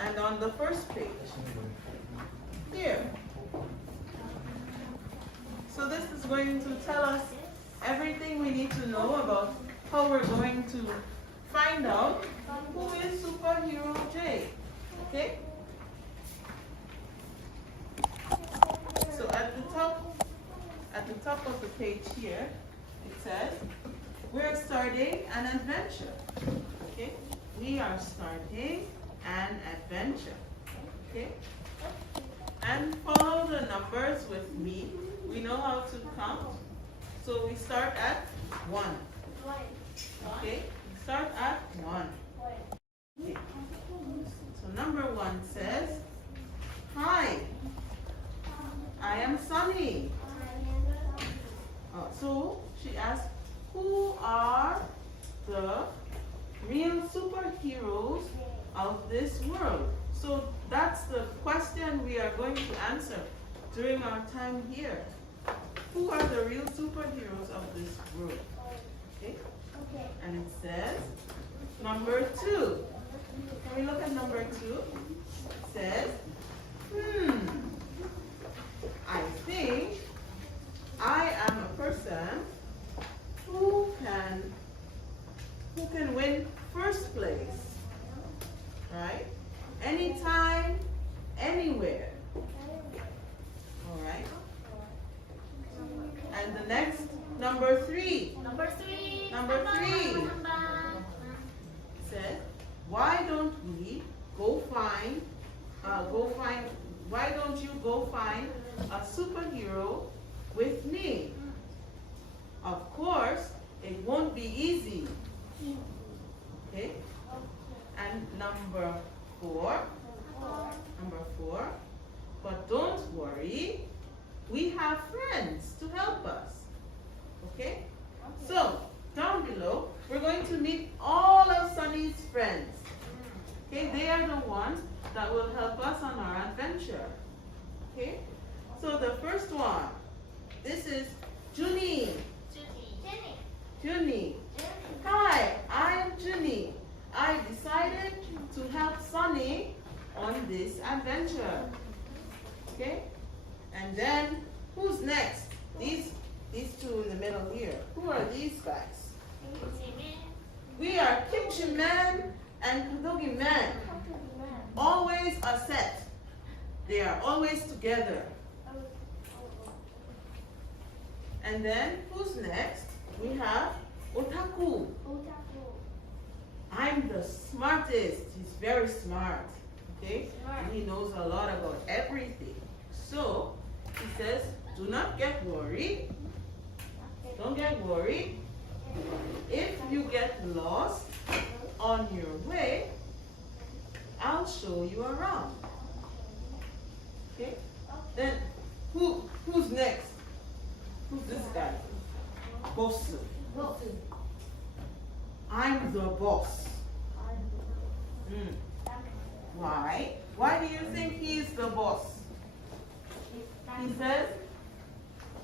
And on the first page, here. So this is going to tell us everything we need to know about how we're going to find out who is Superhero J. Okay? So at the top of the page here, it says, we're starting an adventure. Okay? We are starting an adventure. Okay? And follow the numbers with me. We know how to count. So we start at 1. Okay? We start at 1. Okay. So number 1 says, hi, I am Sunny. So she asked, who are the real superheroes of this world? So that's the question we are going to answer during our time here. Who are the real superheroes of this world? Okay? And it says, number 2. Can we look at number 2? It says, I think I am a person who can win first place. Right? Anytime, anywhere. Alright? And the next, number 3. Number 3. Said, why don't you go find a superhero with me? Of course, it won't be easy. Okay? And number 4, but don't worry, we have friends to help us. Okay? So, down below, we're going to meet all of Sunny's friends. Okay? They are the ones that will help us on our adventure. Okay? So, the first one, this is Junie. Junie. Hi, I'm Junie. I decided to help Sunny on this adventure. Okay? And then, who's next? These two in the middle here. Who are these guys? We are Kimchi Man and Kudogi Man. Always a set. They are always together. And then, who's next? We have Otaku. I'm the smartest. He's very smart. Okay? And he knows a lot about everything. So, he says, do not get worried. Don't get worried. If you get lost on your way, I'll show you around. Okay? Then, who's next? Who's this guy? Boss. I'm the boss. Why? Why do you think he's the boss? He says,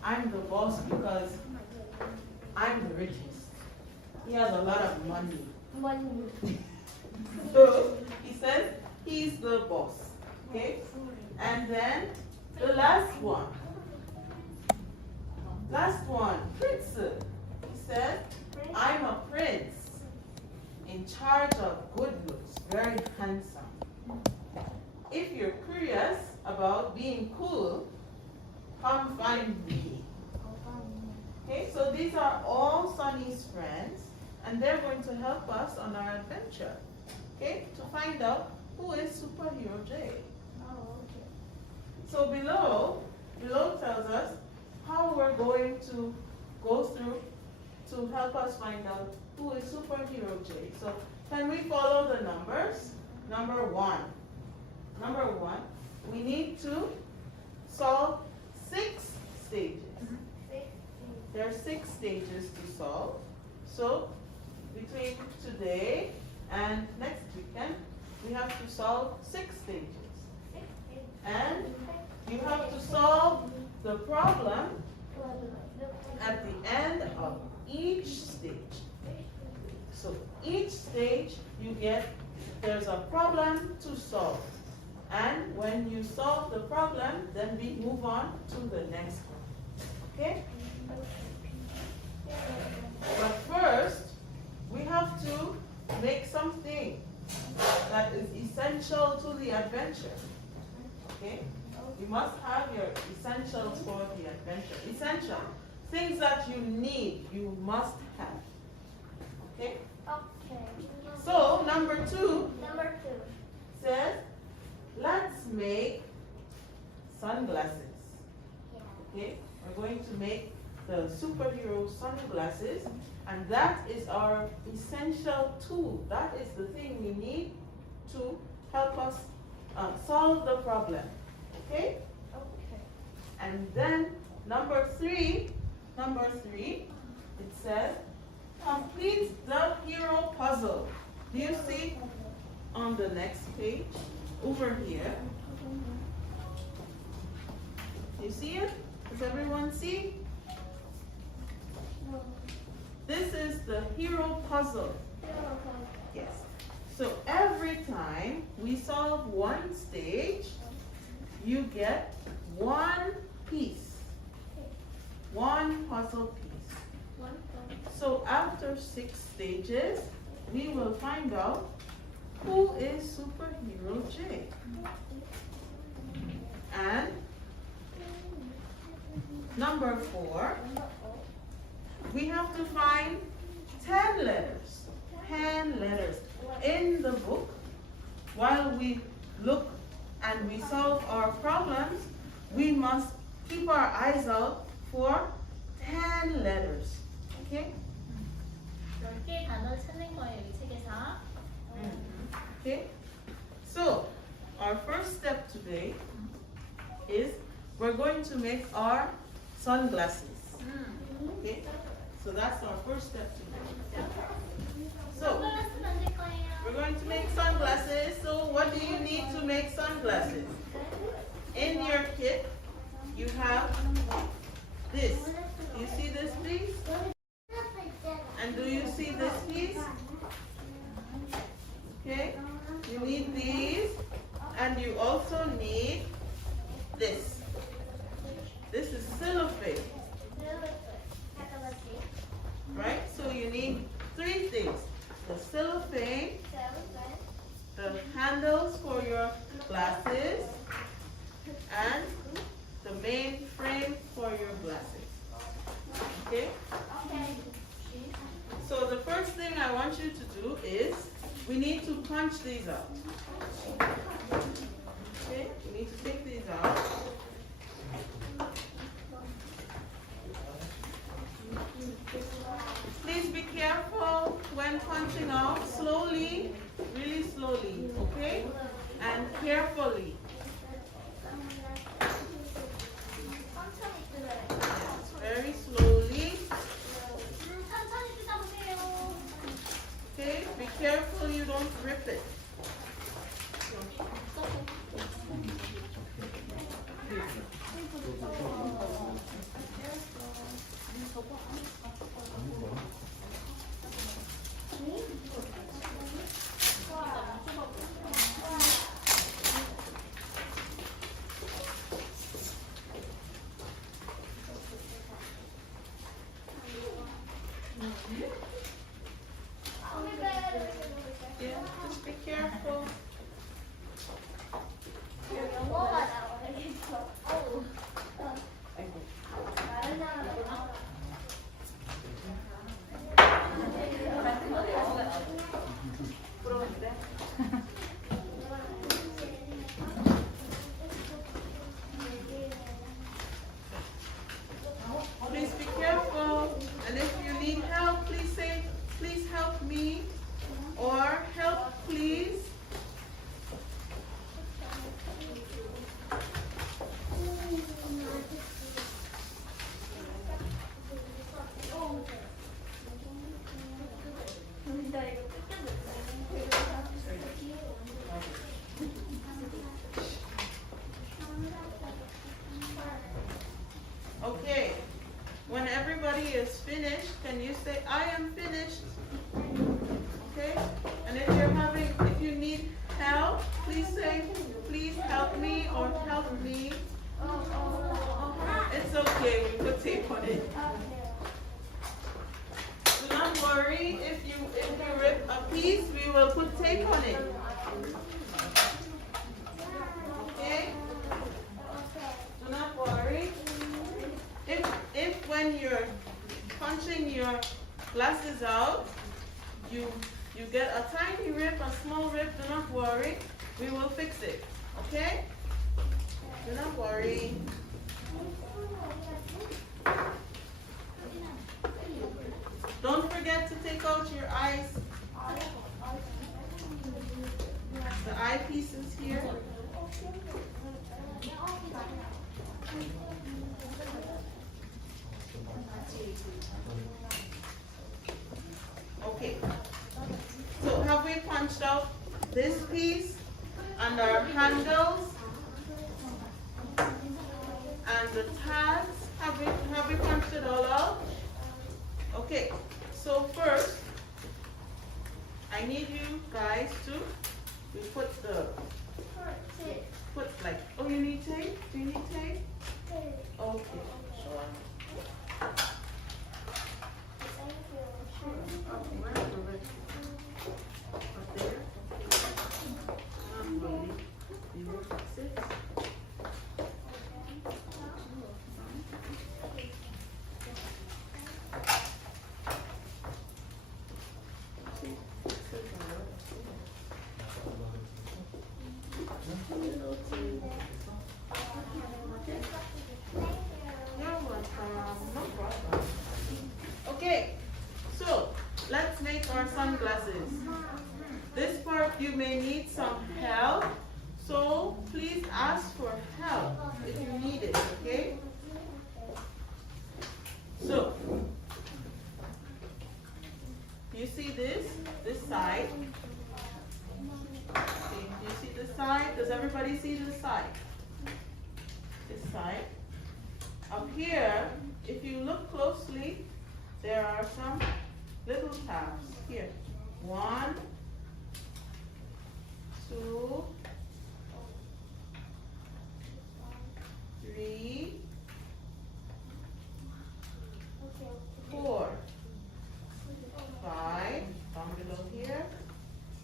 I'm the boss because I'm the richest. He has a lot of money. So he says he's the boss. Okay? And then the last one. Prince. He said, I'm a prince in charge of good looks, very handsome. If you're curious about being cool, come find me. Okay, so these are all Sunny's friends, and they're going to help us on our adventure. Okay, to find out who is Superhero J. So below tells us how we're going to go through to help us find out who is Superhero J. So can we follow the numbers? Number 1, we need to solve 6 stages. There are 6 stages to solve. So between today and next weekend, we have to solve 6 stages. And you have to solve the problem at the end of each stage. So each stage you get There's a problem to solve. And when you solve the problem, then we move on to the next one. Okay? But first, we have to make something that is essential to the adventure. Okay? You must have your essentials for the adventure. Essential. Things that you need, you must have. Okay? Okay. So, number 2 Number 2. says, let's make sunglasses. Okay? We're going to make the superhero sunglasses, and that is our essential tool. That is the thing we need to help us solve the problem. Okay? Okay. And then number 3, it says, complete the hero puzzle. Do you see on the next page over here? You see it? Does everyone see? This is the hero puzzle. Yes. So every time we solve one stage, you get one piece. One puzzle piece. So after 6 stages, we will find out who is superhero J. And number 4, we have to find 10 letters. 10 letters. In the book, while we look and we solve our problems, we must keep our eyes out for 10 letters. Okay? 10개의 단어를 찾는 거예요, 이 책에서. Okay? So, our first step today is we're going to make our sunglasses. Okay? So that's our first step today. So, 선글라스 만들 거예요. we're going to make sunglasses. So, what do you need to make sunglasses? In your kit, you have this. You see this piece? And do you see this piece? Okay? You need these, and you also need this. This is cellophane, right? So you need 3 things. The cellophane, the handles for your glasses, and the main frame for your glasses. Okay? So the first thing I want you to do is we need to punch these out. Okay? We need to take these out. Please be careful when punching out. Slowly, really slowly, okay? And carefully. Very slowly. Okay? Be careful you don't rip it. Yeah, just be careful. 영어가 나와야겠어. 어우. Please be careful. And if you need help, please say, please help me. Or help please. out, please say, please help me or help me. It's okay, we put tape on it. Do not worry, if you rip a piece, we will put tape on it. Okay? Do not worry. If when you're punching your glasses out, you get a tiny rip, a small rip, do not worry. We will fix it. Okay? Do not worry. Don't forget to take out your eyes. The eyepieces here. Okay. So have we punched out this piece and our handles and the tags? Have we punched it all out? Okay. So first, I need you guys to put like, oh, you need tape? Do you need tape? Okay, sure. Okay, where is it? Up there? Not really. You will fix it. Okay, so let's make our sunglasses. This part you may need some help, so please ask for help if you need it, okay? So, you see this side? Okay, do you see this side? Does everybody see this side? This side. Up here, if you look closely, there are some little tabs here. 1, 2, 3, 4, 5, down below here,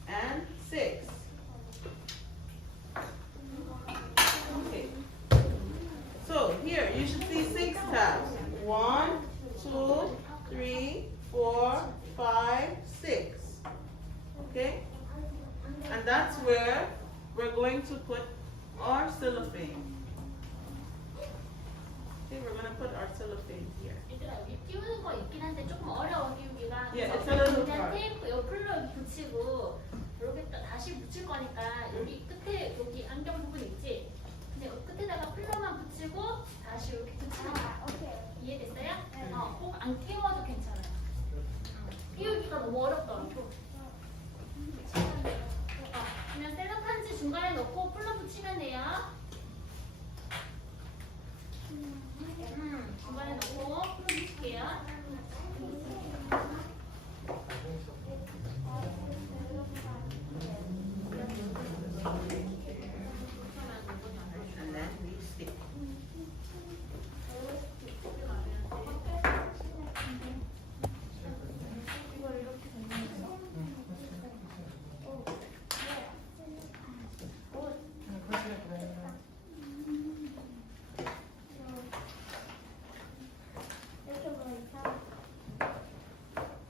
and 6. Okay. So here you should see 6 tabs. 1, 2, 3, 4, 5, 6. Okay? And that's where we're going to put our cellophane. Okay, we're going to put our cellophane here. 얘들아 여기 띄우는 거 있긴 한데 조금 어려워 띄우기가. Yeah, it's a little 그냥 hard. 테이프 옆으로 붙이고 이렇게 다시 붙일 거니까 여기 끝에 여기 안경 부분 있지? 근데 여기 끝에다가 필러만 붙이고 다시 이렇게 붙이는 거야. 이해됐어요? 꼭 안 태워도 괜찮아요. 띄우기가 너무 어렵더라고. 그냥 셀럽판지 중간에 넣고 풀러 붙이면 돼요. 중간에 넣고 풀러 붙일게요. And then we stick.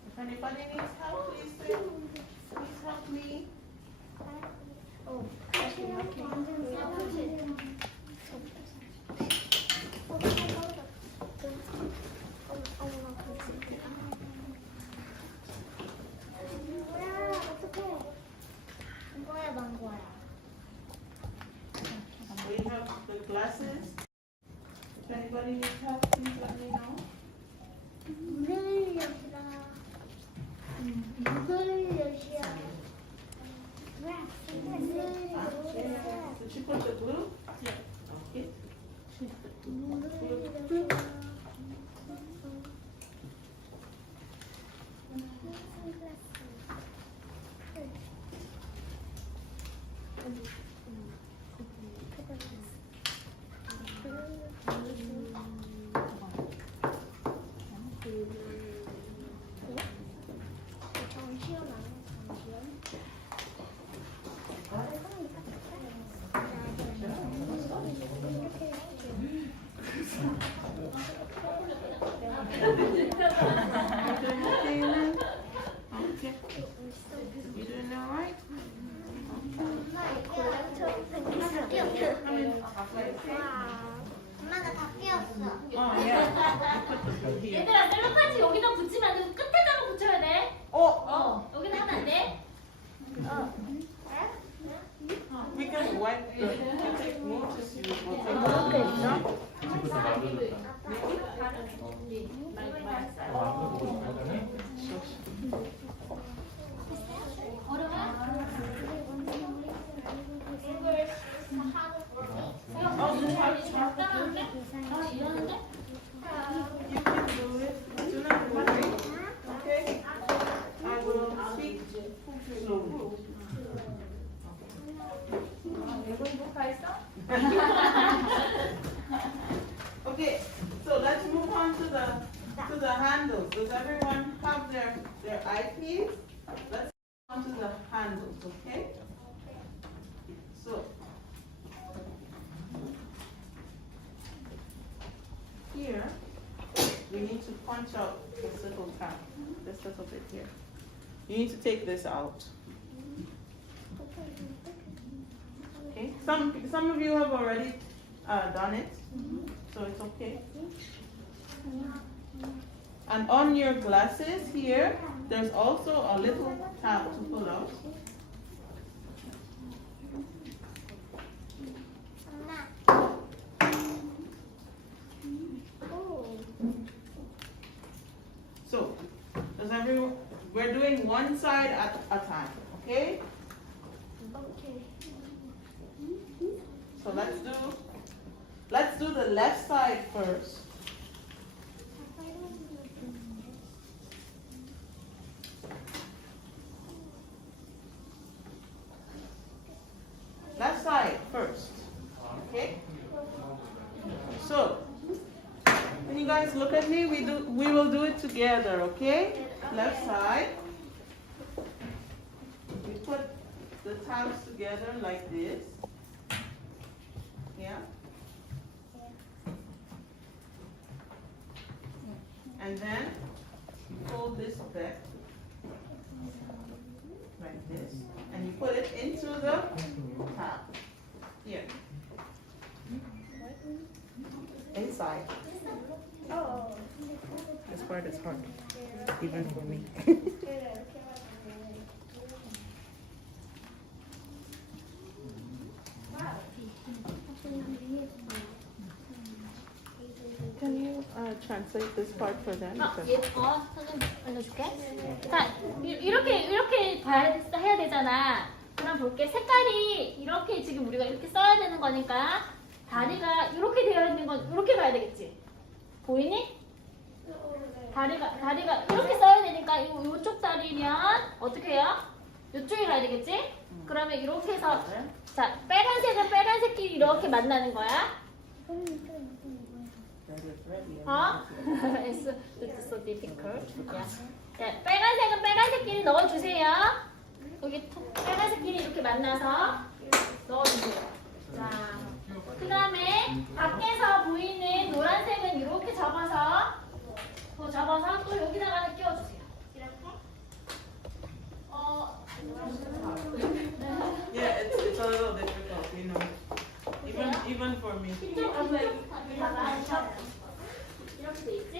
If anybody needs help, please say, please help me. We have the glasses. If anybody needs help, please let me know. Did you put the glue? Okay. Okay. You doing all right? 엄마가 다 끼웠어. Oh, yeah. Put the foot here. 얘들아, 셀로까지 여기다 붙이면 안 되고 끝에다가 붙여야 돼. 여기다 하면 안 돼. We can wipe the, you take more tissue. We'll take 이러는데? You can do it. Do not worry. Okay? I will speak slowly. Okay, so let's move on to the handles. Does everyone have their eyepiece? Let's move on to the handles, okay? So here we need to punch out this little tab, this little bit here. You need to take this out. Okay. Some of you have already done it, so it's okay. And on your glasses here, there's also a little tab to pull out. So, we're doing one side at a time, okay? So let's do the left side first. Left side first. Okay? So when you guys look at me, we will do it together, okay? Left side. We put the tabs together like this. Yeah. And then you fold this back like this, and you put it into the tab. Here. Inside. Oh. This part is hard, even for me. Can you translate this part for them? 선생님 알려줄게. 자, 이렇게 해야 되잖아. 그럼 볼게. 색깔이 이렇게 지금 우리가 이렇게 써야 되는 거니까 다리가 이렇게 되어 있는 건 이렇게 가야 되겠지. 보이니? 다리가 이렇게 써야 되니까 이쪽 다리면 어떻게 해요? 이쪽에 가야 되겠지? 그러면 이렇게 해서 자, 빨간색은 빨간색끼리 이렇게 만나는 거야. It's so difficult. 자, 빨간색은 빨간색끼리 넣어주세요. 여기 빨간색끼리 이렇게 만나서 넣어주세요. 자, 그 다음에 밖에서 보이는 노란색은 이렇게 접어서 또 여기다가 끼워주세요. 이렇게. Yeah, it's a little difficult, you know. Even for me. 이렇게 돼 있지?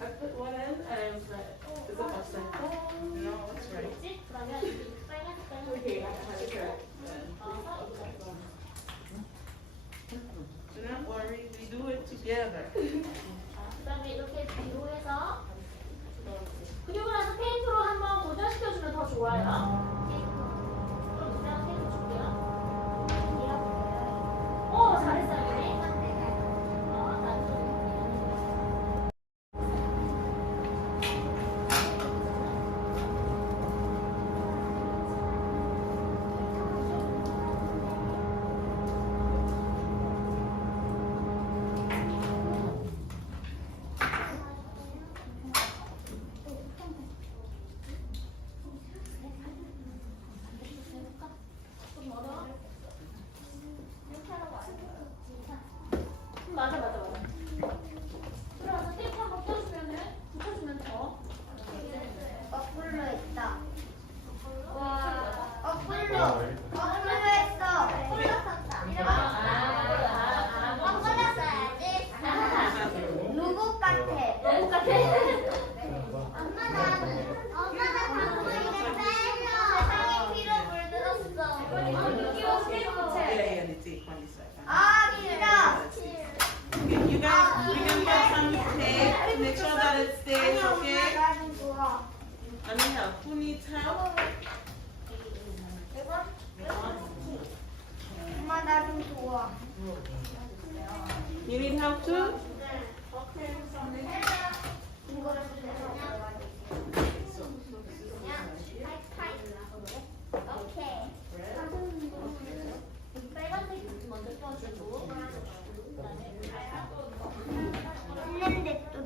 I put one in and it was like, is it upside down? No, it's right. 있지? 그러면 이 빨간 색깔은 Okay, that's right. Do not worry, we do it together. 그 다음에 이렇게 뒤로 해서 그리고 나서 테이프로 한번 고정시켜주면 더 좋아요. 그럼 이 상태에서 줄게요. 잘했어요. 로봇 같아. 로봇 같아. 엄마 나 방금 이제 빼려. 세상에 피로 물들었어. 귀여워, 스테이크 Yeah, the tape on this side. 아 진짜. Okay, you guys remember some tape to make sure that it stays, okay? 나는 좋아. Let me help. Who needs help? 엄마 나좀 좋아. You need help too? 이거를 오케이. 빨간색 먼저 펴주고. 했는데 또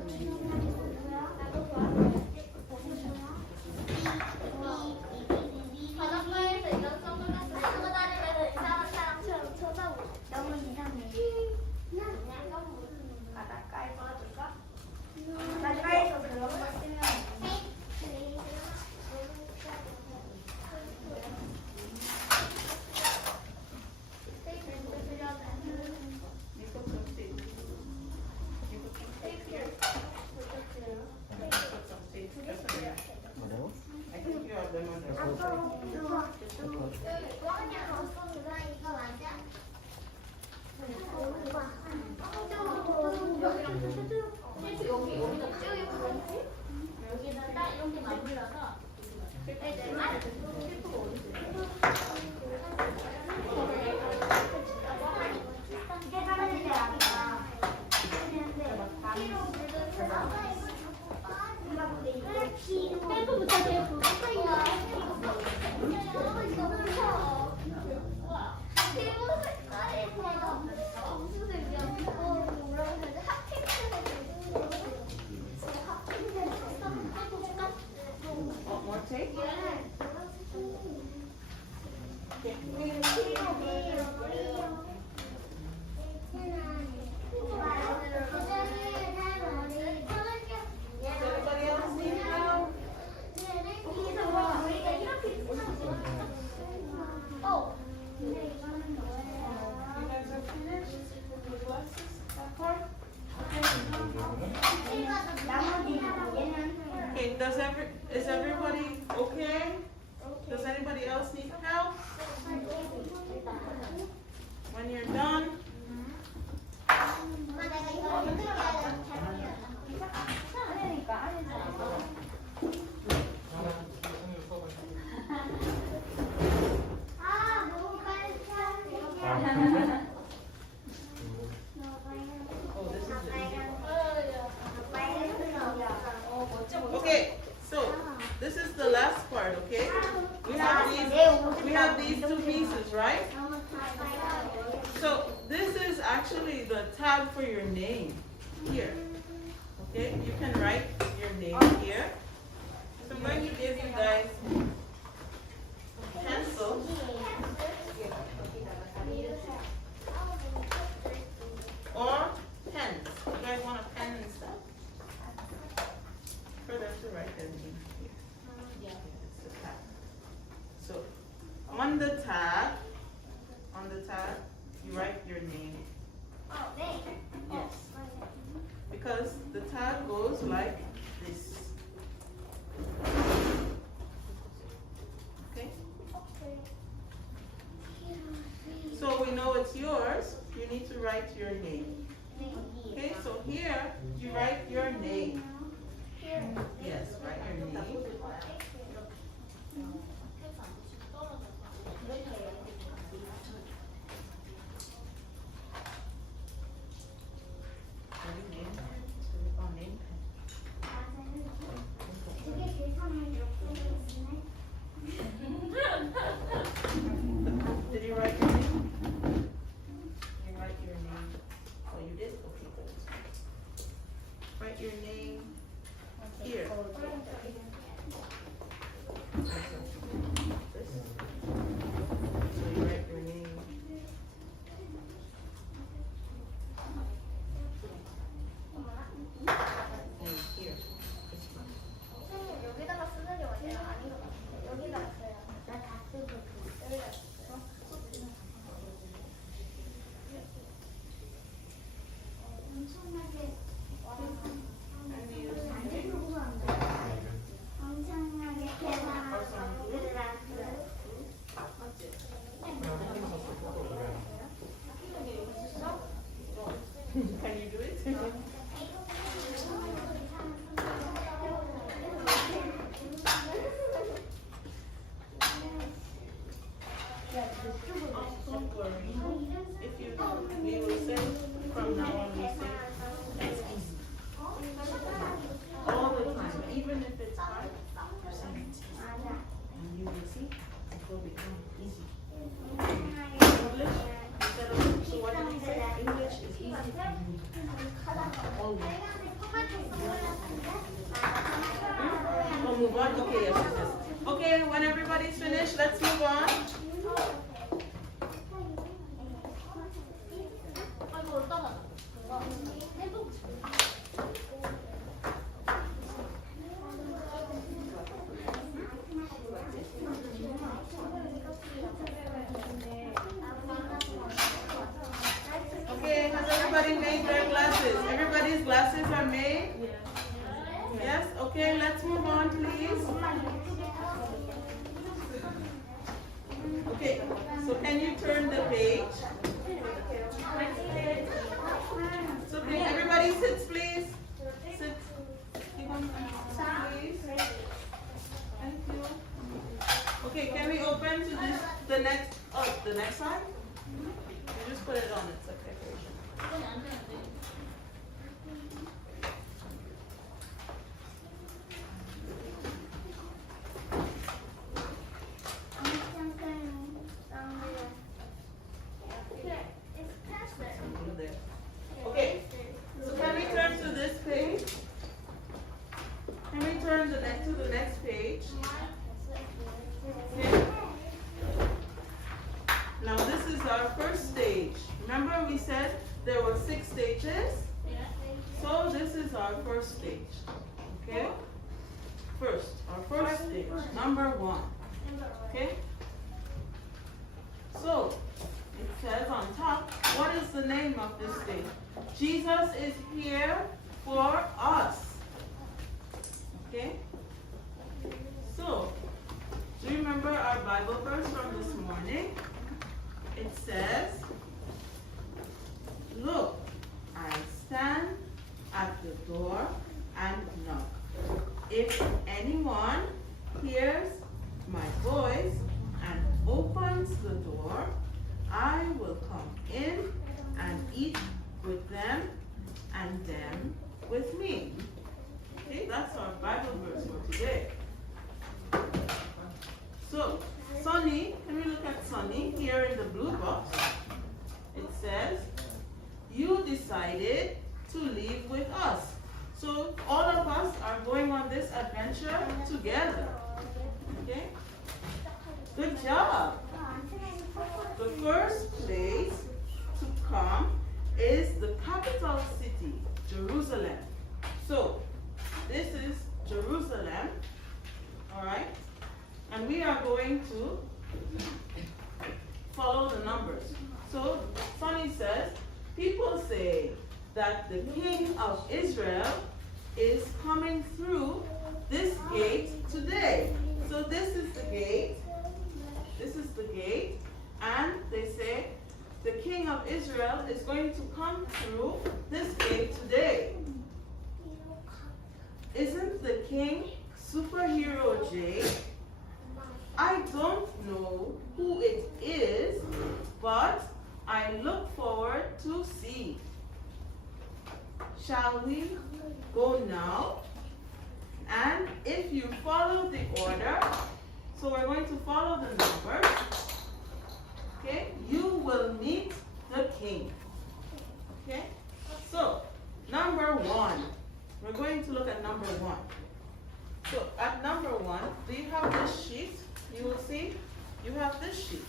바닷가에서 이런 선글라스 쓰고 다니면 이상한 사람처럼 쳐다보고. 너무 이상해. 바닷가에 도와줄까? 바닷가에서 그런 거 쓰면 You put some tape. You put some tape here. Put some tape just over there. I think you have them on the 이거 맞아? 스테이크 여기다 여기다 딱 이렇게 만들어서. 테이프부터 테이프. Want more tape? Everybody else need help? You guys are finished with the glasses? That part? Okay, is everybody okay? Does anybody else need help? When you're done, oh, this is okay. So this is the last part, okay? We have these two pieces, right? So this is actually the tab for your name here. Okay, you can write your name here. So I'm going to give you guys pencils. Or pens. You guys want a pen and stuff? For them to write their name here. It's the tab. So on the tab, you write your name. Yes. Because the tab goes like this. Okay? So we know it's yours. You need to write your name. Okay, so here you write your name. Yes, write your name. Did you write your name? You write your name. Oh, you did? Okay, good. Write your name here. Don't worry. If you, we will say from now on, we say it's easy. All the time, even if it's hard, you say it's easy. And you will see it will become easy. English, instead of, so what did we say? English is easy for you. Always. Oh, move on? Okay, yes, yes, yes. Okay, when everybody's finished, let's move on. Okay, has everybody made their glasses? Everybody's glasses are made? Yes? Okay, let's move on, please. Okay, so can you turn the page? So can everybody sit, please? Sit. Please. Thank you. Okay, can we open to this, the next side? You just put it on, it's a decoration. Okay, so can we turn to this page? Can we turn to the next page? Okay. Now this is our first stage. Remember we said there were 6 stages? So this is our first stage. Okay? Our first stage, number 1. Okay? So, it says on top, what is the name of this stage? Jesus is here for us. Okay? So, do you remember our Bible verse from this morning? It says, look, I stand at the door and knock. If anyone hears my voice and opens the door, I will come in and eat with them and them with me. Okay, that's our Bible verse for today. So, Sonny, can we look at Sonny here in the blue box? It says, you decided to leave with us. So, all of us are going on this adventure together. Okay? Good job. The first place to come is the capital city, Jerusalem. So, this is Jerusalem, all right? And we are going to follow the numbers. So, Sonny says, people say that the king of Israel is coming through this gate today. So this is the gate. This is the gate. And they say the king of Israel is going to come through this gate today. Isn't the king Superhero J? I don't know who it is, but I look forward to see. Shall we go now? And if you follow the order, so we're going to follow the numbers, okay, you will meet the king. Okay? So, number 1. We're going to look at number 1. So, at number 1, do you have this sheet? You will see, you have this sheet.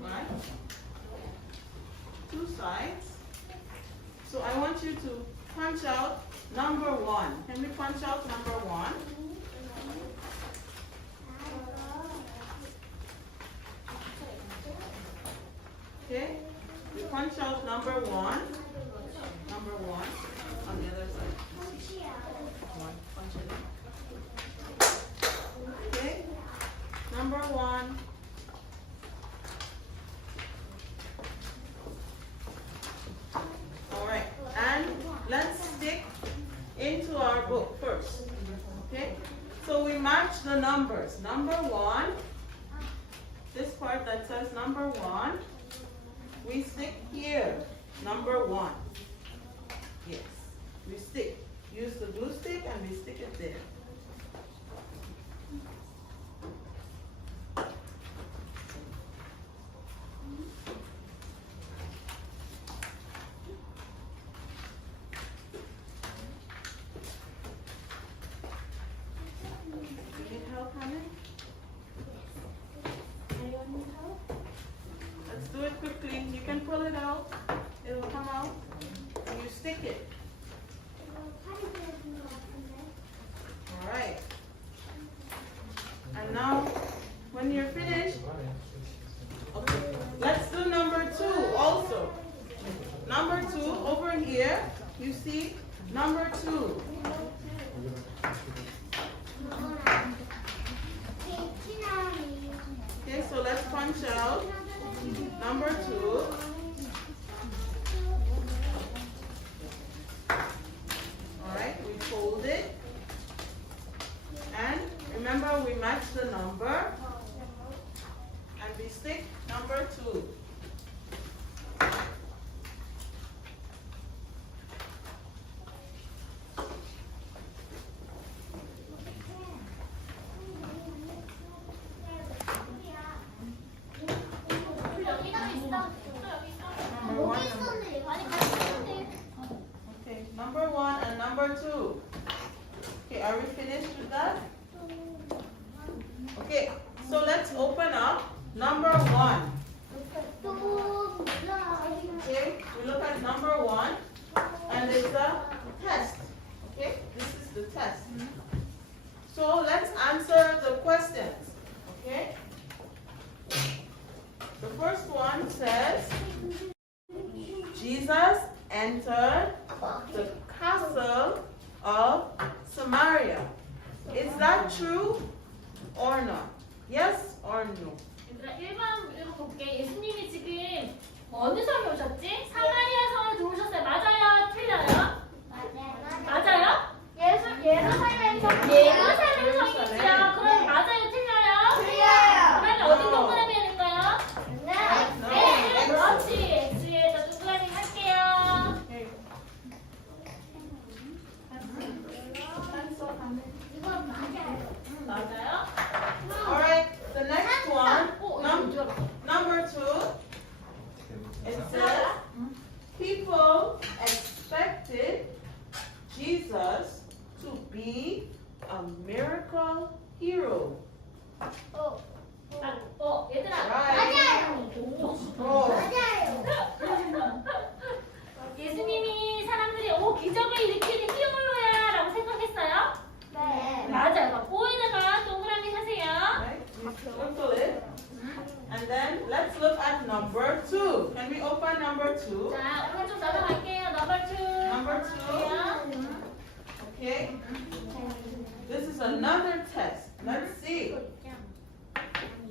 Right? 2 sides. So I want you to punch out number 1. Can we punch out number 1? Okay? We punch out number 1. Number 1 on the other side. Punch it in. Okay? Number 1. All right, and let's stick into our book first. Okay, so we match the numbers. Number 1, this part. part that says number 1, we stick here. Number 1. Yes, we stick. Use the glue stick and we stick it there. Need help, honey? Let's do it quickly. You can pull it out. It will come out. And you stick it. All right. And now, when you're finished, okay, let's do number 2 also. Number 2 over here. You see number 2. Okay, so let's punch out number 2. Alright, we fold it. And remember, we match the number. And we stick number 2. Okay, number 1 and number 2. Okay, are we finished with that? Okay, so let's open up number 1. Okay, we look at number 1 and it's a test. Okay, this is the test. So let's answer the questions. Okay, the first one says, Jesus entered the castle of Samaria. Is that true or not? Yes or no? 얘들아 1번 읽어볼게. 예수님이 지금 어느 성에 오셨지? 사마리아 성에 들어오셨어요. 맞아요? 틀려요? 맞아요? 예루살렘 성이죠. 그럼 맞아요? 틀려요? 그러면 어디 동그라미 해볼까요? 네, 그렇지. X에다 동그라미 할게요. Okay. 맞아요? Alright, the next one, number 2, it says, people expected Jesus to be a miracle hero. 얘들아. Oh. 예수님이 사람들이 기적을 일으키는 히어로야 라고 생각했어요? 맞아요. 그럼 O에다가 동그라미 하세요. Right? You circle it. And then let's look at number 2. Can we open number 2? 자, 오른쪽 넘어갈게요. Number 2. Number 2. Okay. This is another test. Let's see.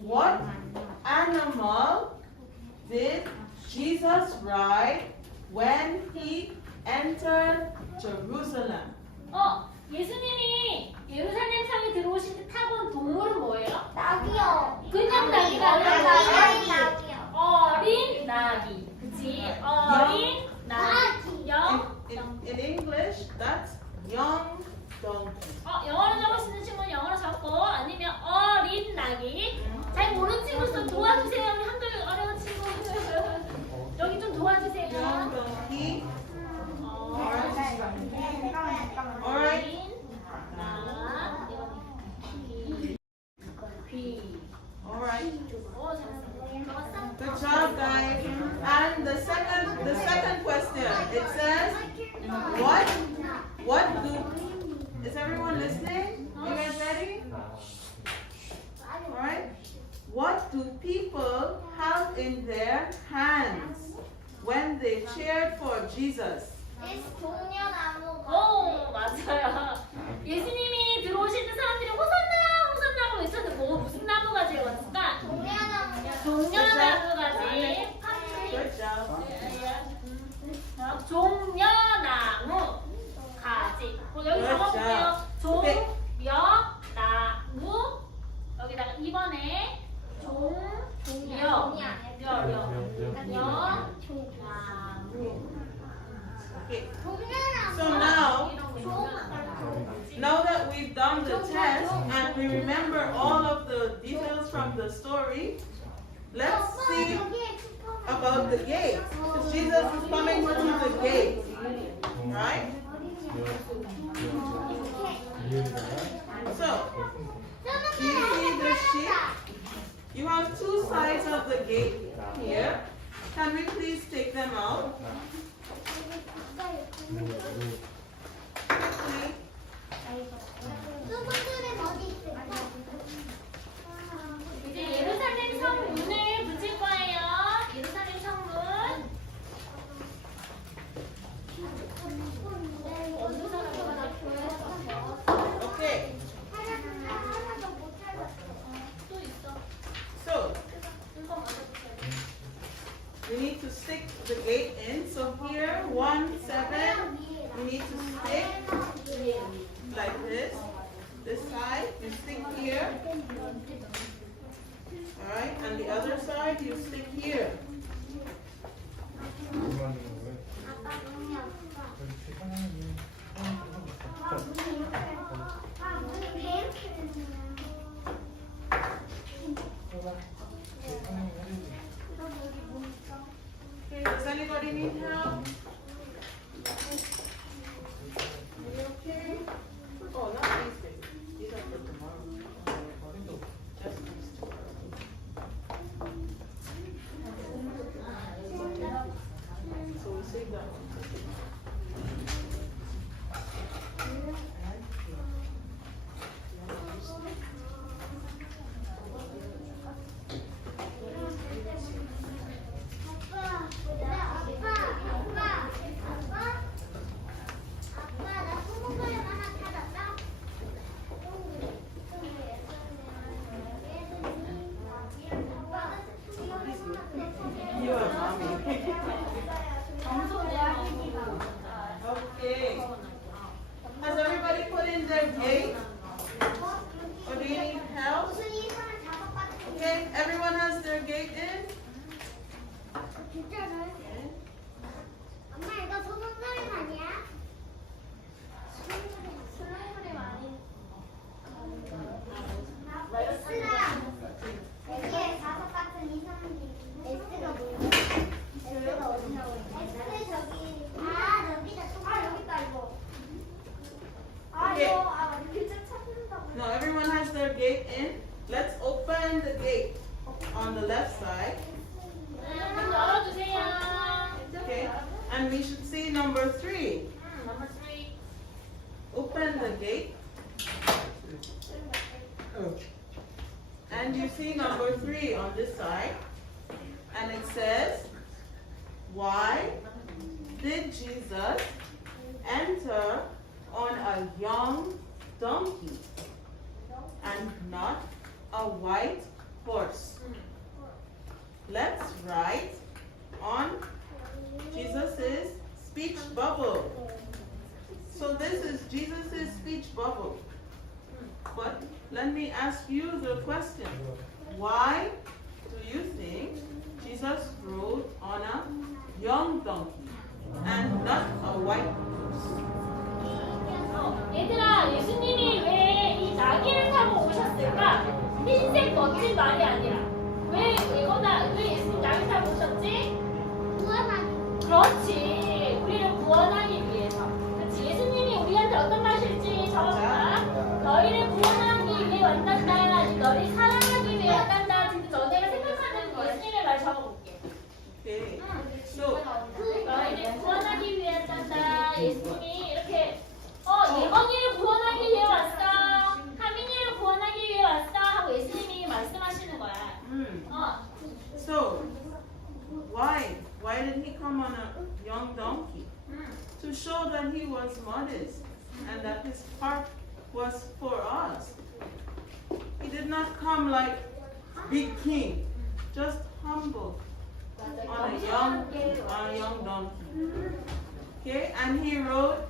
What animal did Jesus ride when he entered Jerusalem? 예수님이 예루살렘 성에 들어오실 때 타고 온 동물은 뭐예요? 낙이요. 그냥 낙이가 아니라 어린 나귀. 그치? 어린 나귀. In English, that's young donkey. 영어로 적으시는 친구는 영어로 적고 아니면 어린 나귀. 잘 모르는 친구는 도와주세요. 우리 한글 어려운 친구. 여기 좀 도와주세요. Young donkey. 잠깐만. Alright. Alright. Good job, guys. And the second question, it says, is everyone listening? You guys ready? Alright. What do people have in their hands when they cheered for Jesus? 맞아요. 예수님이 들어오실 때 사람들이 호산나 호산나고 외쳤는데 무슨 나무 가지를 왔을까? 종려나무 가지. Good job. 종려나무 가지. 여기 적어볼게요. 종려나무. 여기다가 2번에 종려나무 Okay. So now that we've done the test and we remember all of the details from the story, let's see about the gate. Because Jesus is coming through the gate. Right? So, do you see the sheep? You have two sides of the gate here. Can we please take them out? Quickly. 이제 예루살렘 성 문을 붙일 거예요. 예루살렘 성문. Okay. 또 있어. So, 이거 먼저 붙여야 돼. we need to stick the gate in. So here, 1, 7, we need to stick like this. This side, you stick here. Alright, and the other side, you stick here. Okay, does anybody need help? Are you okay? Oh, not these things. These are for tomorrow. Just these two. So we save that one. You are mommy. Okay. Has everybody put in their gate? Or do you need help? Okay, everyone has their gate in? Okay. 엄마 이거 소금 그림 아니야? S랑 여기에 다섯 같은 이상한 S가 뭐야? S가 어디냐고 S 저기 여기다 여기다 이거 Okay. 이거 맞아 글자 찾는다고 Now everyone has their gate in. Let's open the gate on the left side. 문 열어주세요. Okay. And we should see number 3. Number 3. Open the gate. And you see number 3 on this side. And it says, why did Jesus enter on a young donkey and not a white horse? Let's write on Jesus' speech bubble. So this is Jesus' speech bubble. But let me ask you the question. Why do you think Jesus rode on a young donkey and not a white horse? 얘들아, 예수님이 왜 이 나귀를 타고 오셨을까? 흰색 멋진 말이 아니라. 왜 예수님 나귀 타고 오셨지? 구원하기 그렇지. 우리를 구원하기 위해서. 그렇지. 예수님이 우리한테 어떤 말실지 적어볼까? 너희를 구원하기 위해 왔단다. 너희 사랑하기 위해 왔단다. 지금 너네가 생각하는 예수님의 말 적어볼게. Okay. So 너희를 구원하기 위해 왔단다. 예수님이 이렇게 예건이를 구원하기 위해 왔어. 하민이를 구원하기 위해 왔어. 하고 예수님이 말씀하시는 거야. So why did he come on a young donkey? To show that he was modest and that his heart was for us. He did not come like big king, just humble on a young donkey. Okay, and he wrote,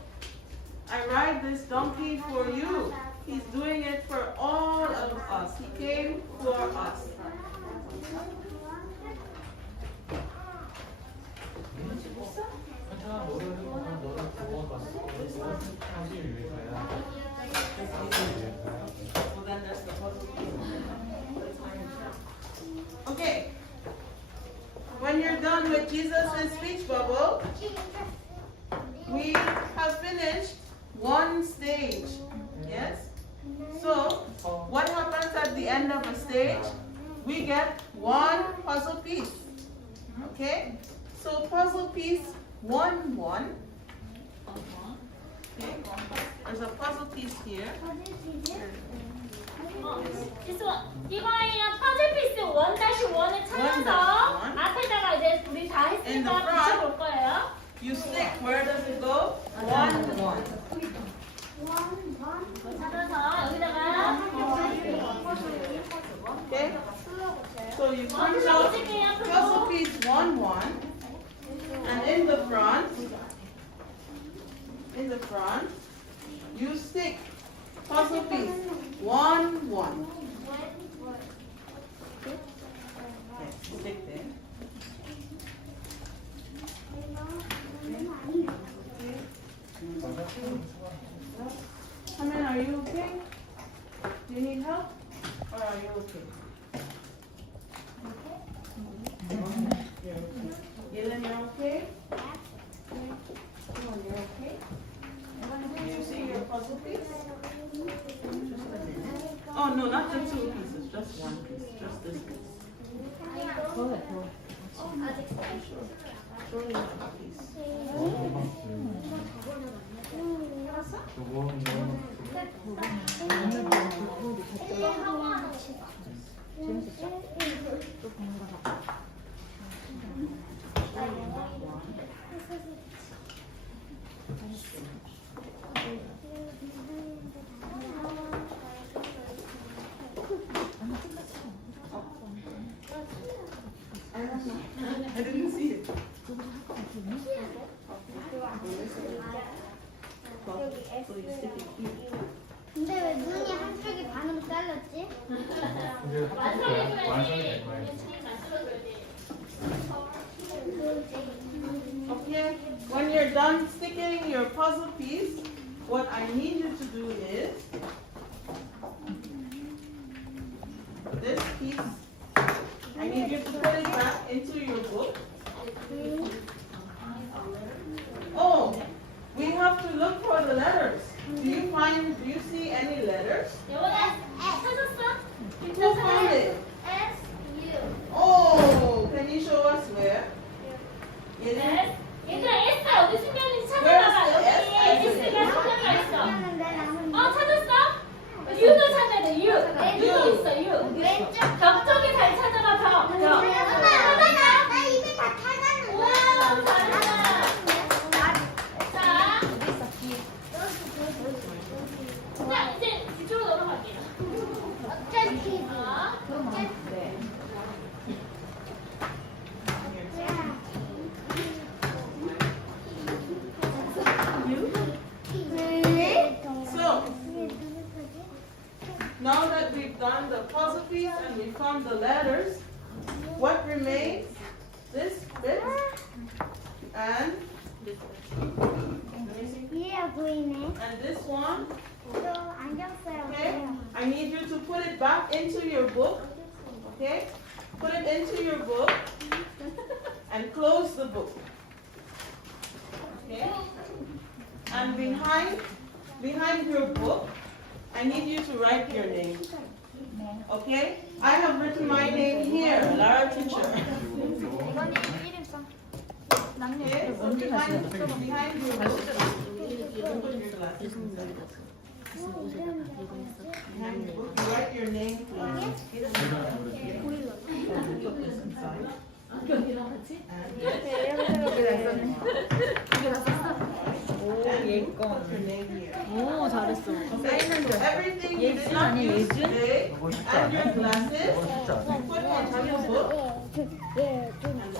I ride this donkey for you. He's doing it for all of us. He came for us. when you're done with Jesus' speech bubble, we have finished one stage. Yes? So, what happens at the end of a stage? We get one puzzle piece. Okay? So, puzzle piece 1-1. Okay? There's a puzzle piece here. 이거예요. 퍼즐 피스 1-1을 찾아서 앞에다가 이제 우리 다 했으니까 붙여볼 거예요. You stick. Where does it go? 1-1. 찾아서 여기다가 Okay? So you punch out puzzle piece 1-1, and in the front, you stick puzzle piece 1-1. Okay, stick there. Haman, are you okay? Do you need help? Or are you okay? You're okay. Gillen, you're okay? Come on, you're okay? Do you see your puzzle piece? Just a minute. Oh, no, not the two pieces, just one piece, just this piece. Go ahead, go ahead. Show me the piece. I didn't see it. 근데 왜 눈이 한쪽이 반으로 잘렸지? Okay, when you're done sticking your puzzle piece, what I need you to do is this piece, I need you to put it back into your book. Oh, we have to look for the letters. Do you see any letters? 찾았어? Who found it? S, U. Oh, can you show us where? Is it? 얘들아 S 어디 숨겼는지 찾아봐봐. 여기 S가 숨겨져 있어. 찾았어? U도 찾아야 돼. U도 있어. U. 벽 쪽에 잘 찾아봐. 벽. 나 이게 다 찾았는데. 우와 잘했다. 자 이제 뒤쪽으로 넘어갈게요. 어차피. So, now that we've done the puzzle piece and we found the letters, what remains? This bit and this bit. 이해가 보이네. And this one. 또 안경 써야 Okay? 돼요. I need you to put it back into your book. Okay? Put it into your book and close the book. Okay? And behind your book, I need you to write your name. Okay? I have written my name here, Lara teacher. Okay? So behind your book, open your glasses inside. Behind your book, you write your name, please. Put this inside. And put your name here. 오 잘했어. Okay, so everything you did not use today and your glasses, you put into your book. And the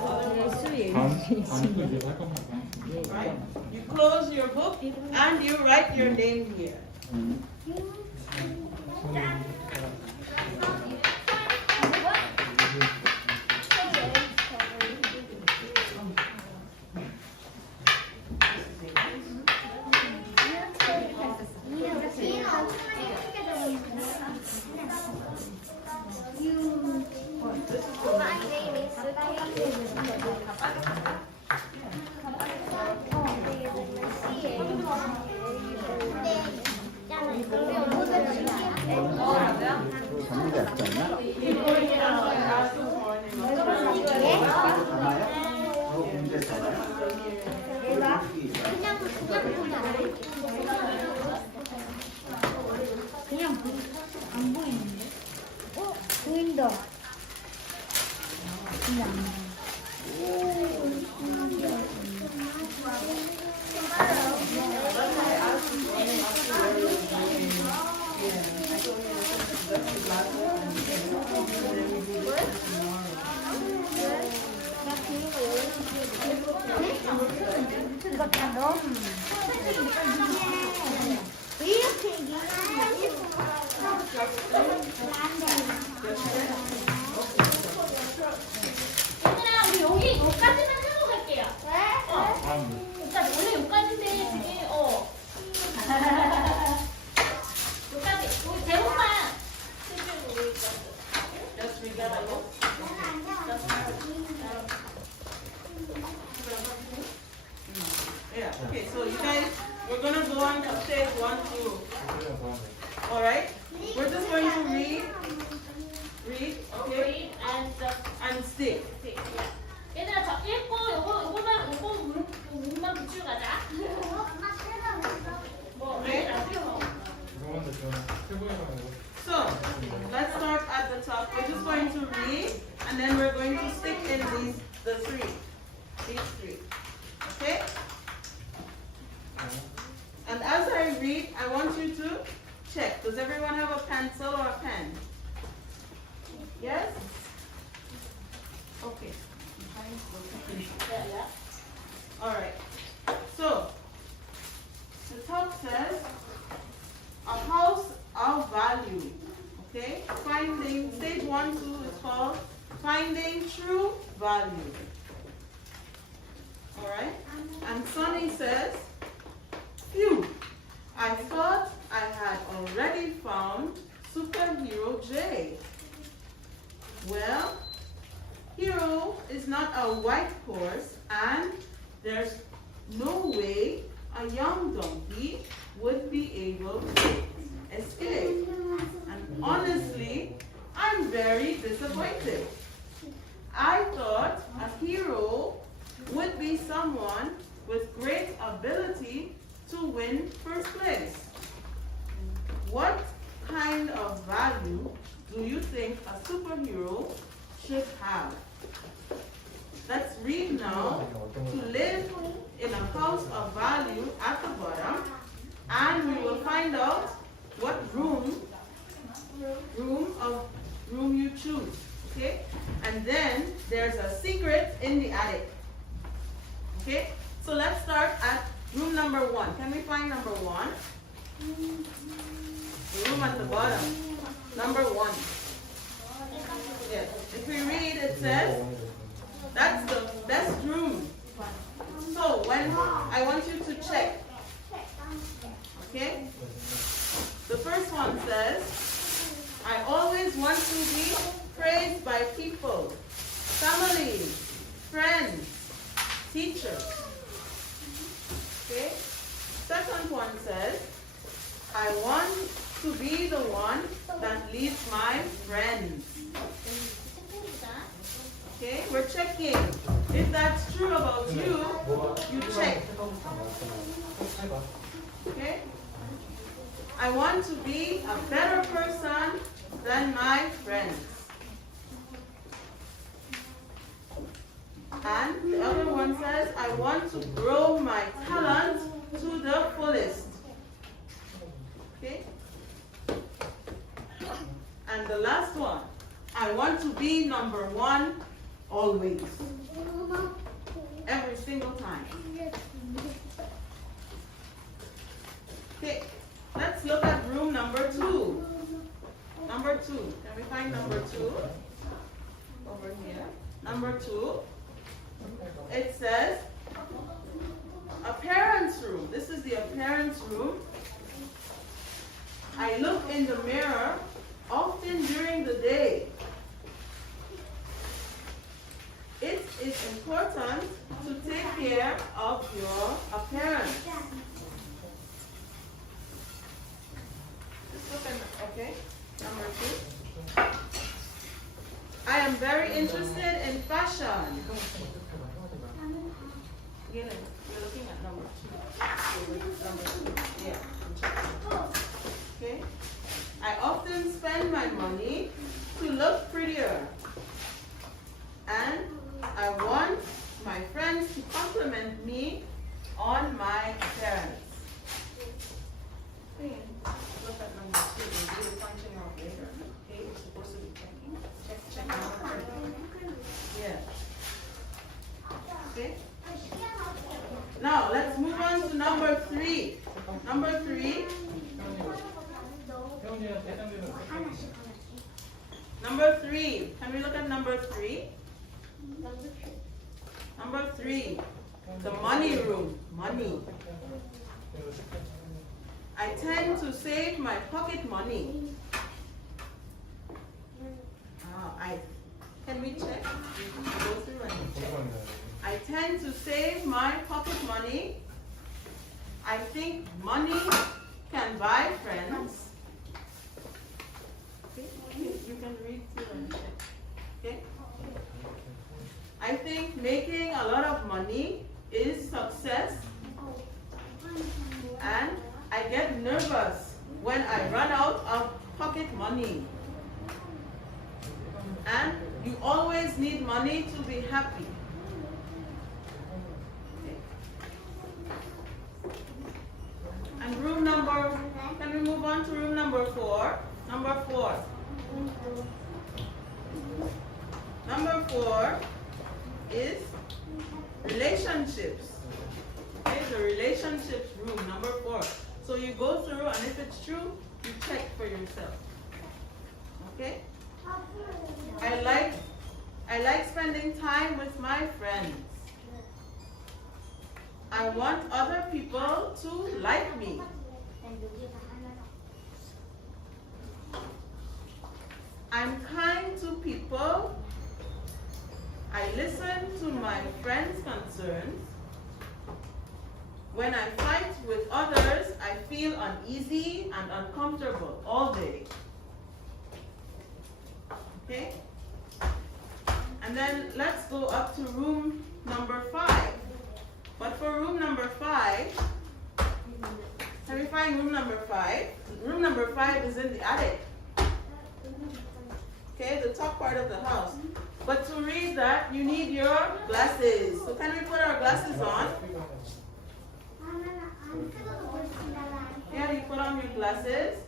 other one, right? You close your book and you write your name here. You. 이거 다 넣어. 이렇게 얘들아, 우리 여기까지만 하고 갈게요. 여기까지. 원래 여기까지인데, 지금, 여기까지. 우리 대본만. Just read that alone. Yeah, okay, so you guys, we're going to go on to stage 1, 2. Alright? We're just going to read, okay? Read and just And stick. stick. 얘들아, 저 읽고, 요거 문만 붙이고 가자. 뭐, 네. 나중에 So, let's start at the top. We're just going to read, and then we're going to stick in these three. Okay? And as I read, I want you to check. Does everyone have a pencil or a pen? Yes? Okay. Yeah. Alright. So, the top says, a house of value. Okay? Finding, stage 1, 2 is called finding true value. Alright? And Sonny says, phew, I thought I had already found superhero J. Well, hero is not a white horse, and there's no way a young donkey would be able to escape. And honestly, I'm very disappointed. I thought a hero would be someone with great ability to win first place. What kind of value do you think a superhero should have? Let's read now. To live in a house of value at the bottom, and we will find out what room you choose. Okay? And then there's a secret in the attic. Okay? So let's start at room number 1. Can we find number 1? The room at the bottom. Number 1. Yes. If we read, it says, that's the best room. So when I want you to check. Okay? The first one says, I always want to be praised by people, family, friends, teachers. Okay? Second one says, I want to be the one that leads my friends. Okay? We're checking. If that's true about you, you check. Okay? I want to be a better person than my friends. And the other one says, I want to grow my talent to the fullest. Okay? And the last one, I want to be number 1 always. Every single time. Okay, let's look at room number 2. Number 2. Can we find number 2? Over here. Number 2. It says, a parent's room. This is the parent's room. I look in the mirror often during the day. It is important to take care of your appearance. Just look at, okay, number 2. I am very interested in fashion. Again, we're looking at number 2. Number 2, yeah. Okay. I often spend my money to look prettier. And compliment me on my appearance. Look at number 2. We'll do the punching out later. Okay, you're supposed to be checking. Check number 3. Yeah. Okay. Now let's move on to number 3. Number 3. Number 3. Can we look at number 3? Number 3. The money room. Money. I tend to save my pocket money. Can we check? Go through and check. I tend to save my pocket money. I think money can buy friends. Okay? You can read through and check. Okay? I think making a lot of money is success. And I get nervous when I run out of pocket money. And you always need money to be happy. Okay. And can we move on to room number 4? Number 4. Number 4 is relationships. Okay, the relationships room, number 4. So you go through, and if it's true, you check for yourself. Okay? I like spending time with my friends. I want other people to like me. I'm kind to people. I listen to my friends' concerns. When I fight with others, I feel uneasy and uncomfortable all day. Okay? And then let's go up to room number 5. But for room number 5, can we find room number 5? Room number 5 is in the attic. Okay, the top part of the house. But to read that, you need your glasses. So can we put our glasses on? Yeah, you put on your glasses.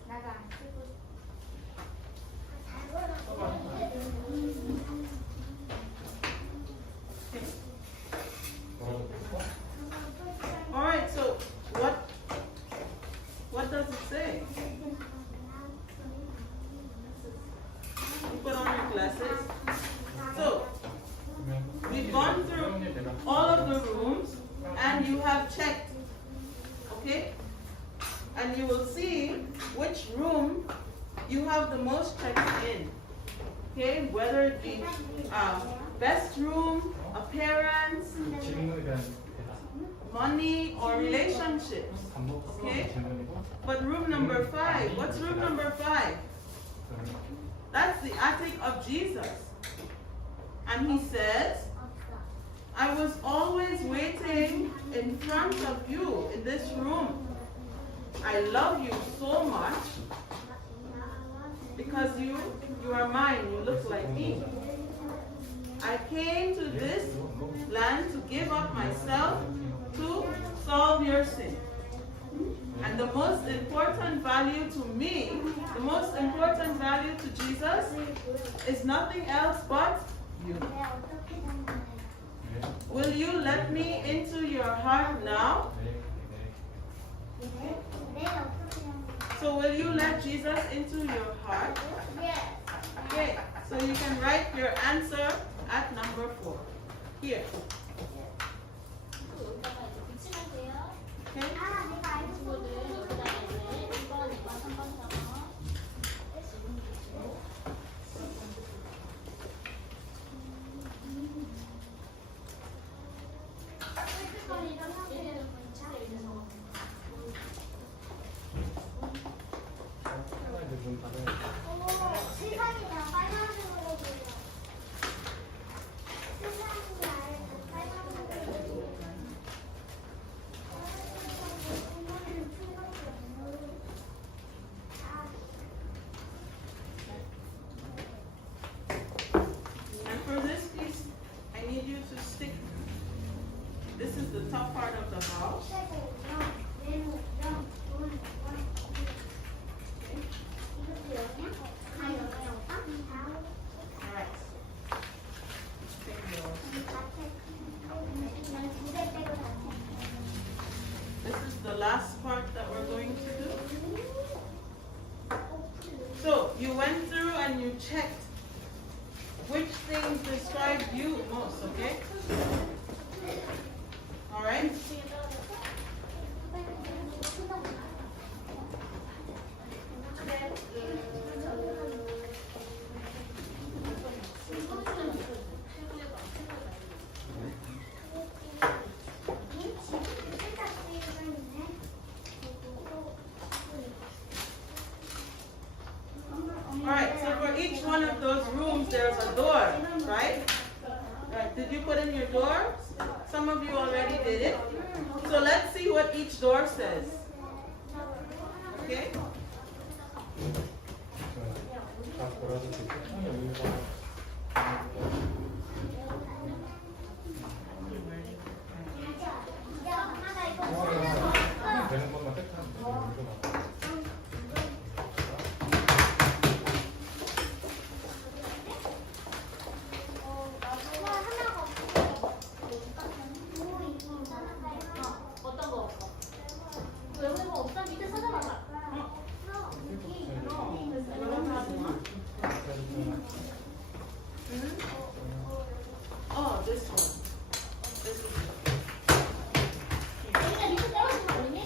Alright, so what does it say? You put on your glasses. So, we've gone through all of the rooms and you have checked. Okay? And you will see which room you have the most checks in. Okay? Whether it be best room, appearance, money, or relationships. Okay? But room number 5, what's room number 5? That's the attic of Jesus. And he says, I was always waiting in front of you in this room. I love you so much because you are mine, you look like me. I came to this land to give up myself to solve your sin. And the most important value to me, the most important value to Jesus is nothing else but you. Will you let me into your heart now? So will you let Jesus into your heart? Yes. Okay, so you can write your answer at number 4. Here. Okay? 세상이 다 빨간색으로 보여. 세상이 빨간색으로 보여. And for this piece, I need you to stick This is the top part of the house. Alright. This is the last part that we're going to do. So you went through and you checked which things describe you most, okay? Alright? Alright, so for each one of those rooms there's a door, right? Right. Did you put in your door? Some of you already did it. So let's see what each door says. Okay? 어떤 거? 여기 뭐 없어? 밑에 찾아봐봐. Oh, this one. This is 여기가 밑에 떨어진 거 아니니?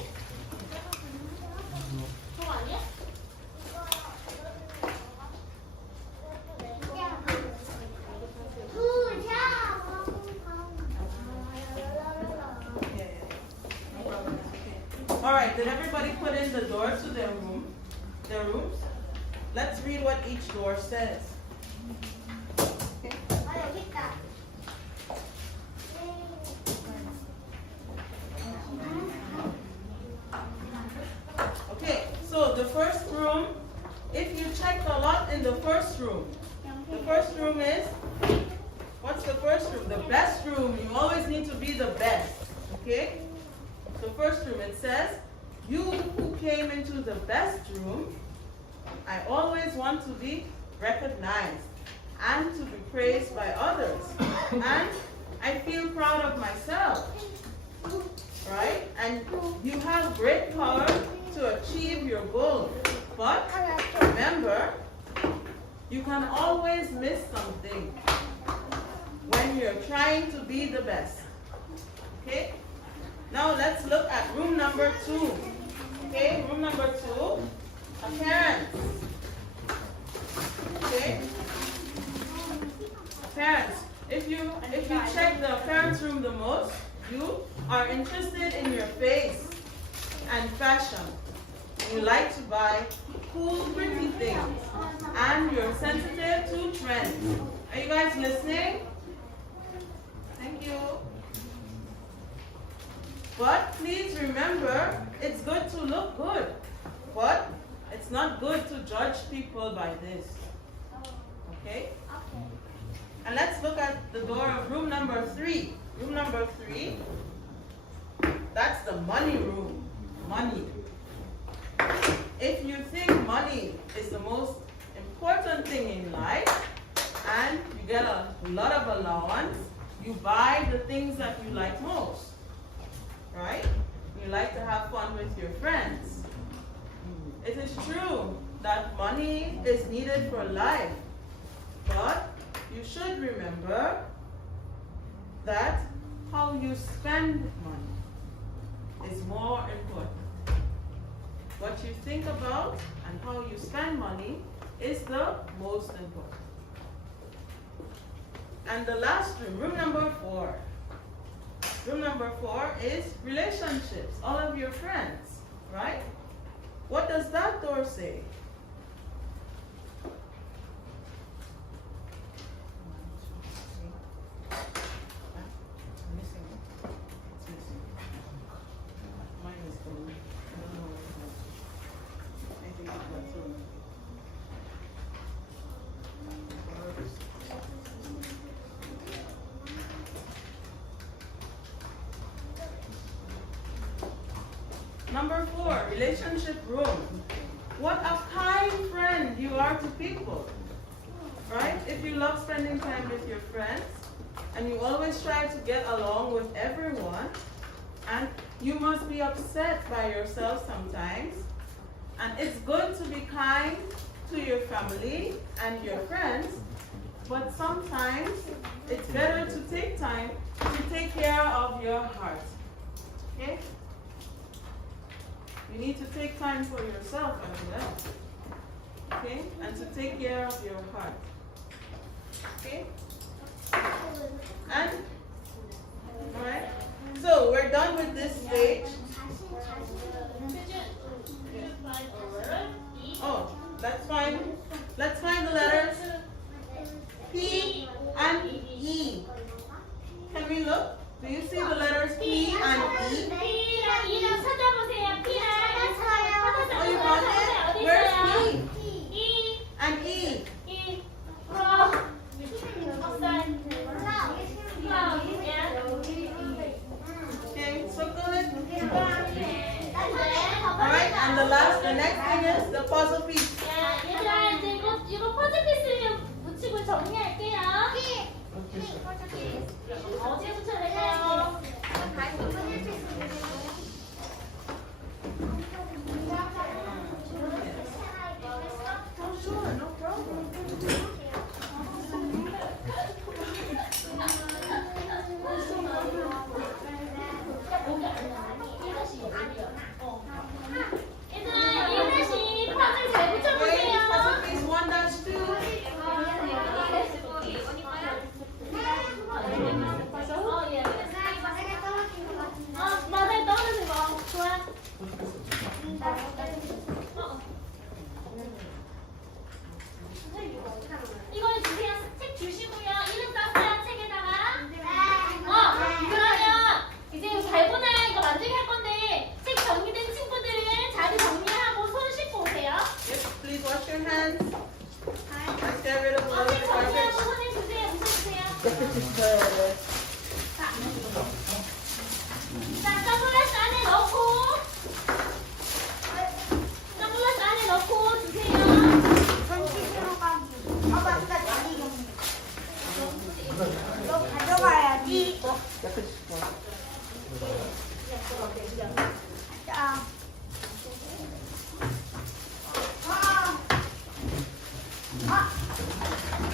저거 아니야? Alright, did everybody put in the doors to their rooms? Let's read what each door says. Okay, so the first room, if you checked a lot in the first room is, what's the first room? The best room. You always need to be the best, okay? The first room, it says, you who came into the best room, I always want to be recognized and to be praised by others. And I feel proud of myself, right? And you have great power to achieve your goals. But remember, you can always miss something when you're trying to be the best. Okay? Now let's look at room number 2. Okay, room number 2, parents. Okay? Parents, if you check the parents' room the most, you are interested in your face and fashion. You like to buy cool, pretty things. And you're sensitive to trends. Are you guys listening? Thank you. But please remember, it's good to look good. But it's not good to judge people by this. Okay? And let's look at the door of room number 3. Room number 3, that's the money room. Money. If you think money is the most important thing in life, and you get a lot of allowance, you buy the things that you like most. Right? You like to have fun with your friends. It is true that money is needed for life, but you should remember that how you spend money is more important. What you think about and how you spend money is the most important. And the last room, room number 4. Room number 4 is relationships, all of your friends, right? What does that door say? Number 4, relationship room. What a kind friend you are to people. Right? If you love spending time with your friends, and you always try to get along with everyone, and you must be upset by yourself sometimes, and it's good to be kind to your family and your friends, but sometimes it's better to take time to take care of your heart. Okay? You need to take time for yourself as well. Okay? And to take care of your heart. Okay? And, alright? So, we're done with this stage. Oh, that's fine. Let's find the letters P and E. Can we look? Do you see the letters P and E? P랑 E랑 찾아보세요. P랑 Oh, you found it? 어디 Where's 있어요? P E, and E? E, from, outside, from, yeah. Okay, circle it. 네. Alright, and the next thing is the puzzle piece. 야, 얘들아, 이제 이거 퍼즐 피스를 붙이고 정리할게요. 어디에 붙여야 될까요? Sure, no problem. 얘들아, 이 다시 퍼즐 잘 Wait, 붙여보세요. puzzle piece 1-2. 예. 맞아요. 떨어진 거. 좋아. 이걸 주세요. 책 주시고요. 이름 썼어요. 책에다가. 그러면 이제 달고나 이거 만들기 할 건데 책 정리된 친구들은 자리 정리하고 손 씻고 오세요. Yes, please wash your hands. Let's get rid of all 책 the 정리하고 garbage. 손에 주세요. 묻혀주세요. 자, 선글라스 안에 넣고 선글라스 안에 넣고 주세요. 너 가져가야지. 자.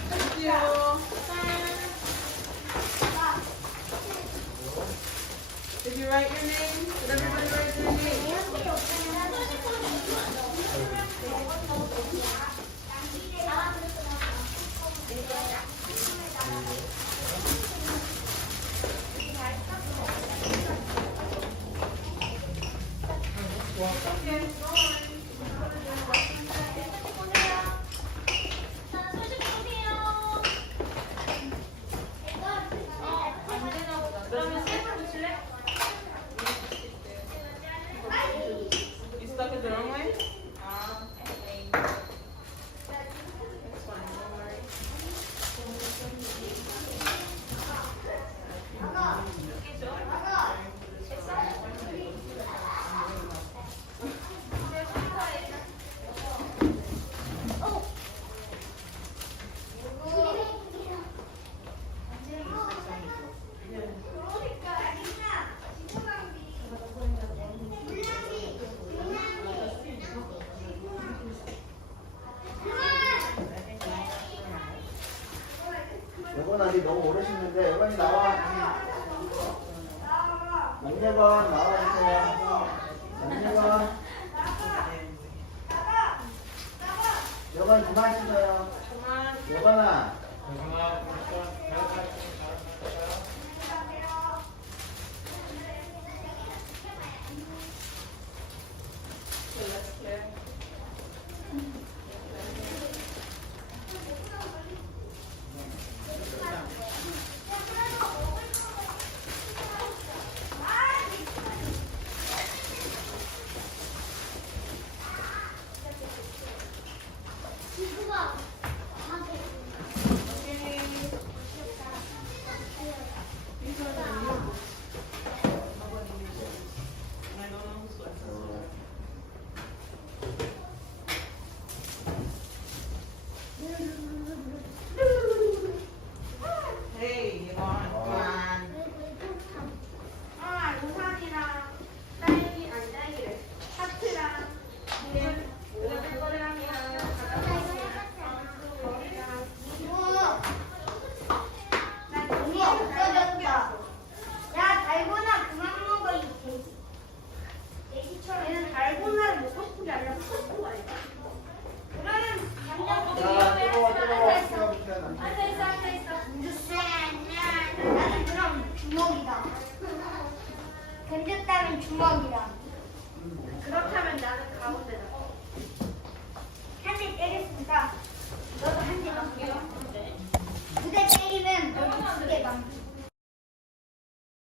Thank you. Did you write your name? Did everybody write their name? Okay, go on. 자, 손 씻고 오세요. 그러면 셀프 붙일래? You stuck it the wrong way? Okay. That's fine, don't worry. 여건 아직 너무 오래 씻는데 여건이 나와. 남녀건 나와주세요. 남녀건. 여건 그만 씻어요. 여건아.